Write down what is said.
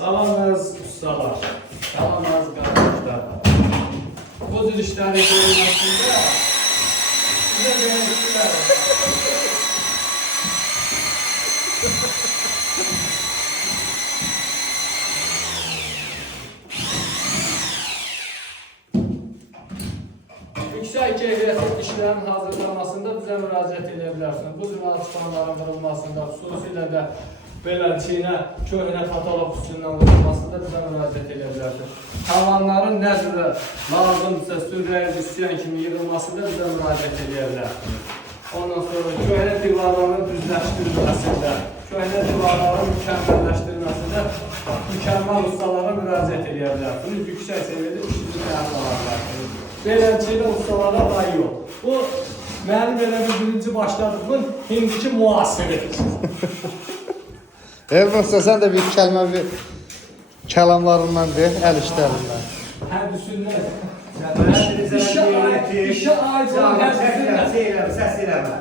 Salamız ustalar, salamız kardeşler. Bu tür işlerin görülmesinde size görüntüler. Yüksek keyfiyetli işlerin hazırlanmasında bize müracaat edebilirsiniz. Bu tür alçıpanların vurulmasında, xüsusilə də beləçiyinə köhnə katalog üstündən vurulmasında bize müracaat edebilirsiniz. Tavanların nə cürə lazımdırsa sürrəyiz istəyən kimi yığılmasında bize müracaat edebilirsiniz. Ondan sonra köhnə divarların düzləşdirilməsində, köhnə divarların mükəmməlləşdirilməsində mükəmməl ustalara müracaat edebilirsiniz. Yüksək səviyyədə işinizi təmin alabilirsiniz. Beləçiylə ustalara dahi yox. Bu, mənim elə bir birinci başladığımın indiki muasiridir. Elvan usta, sen de bir kəlmə bir kəlamlarından de, əl işlərindən. Hərdüsündən. İşə aid olan hərdüsündən. Səs eləmə.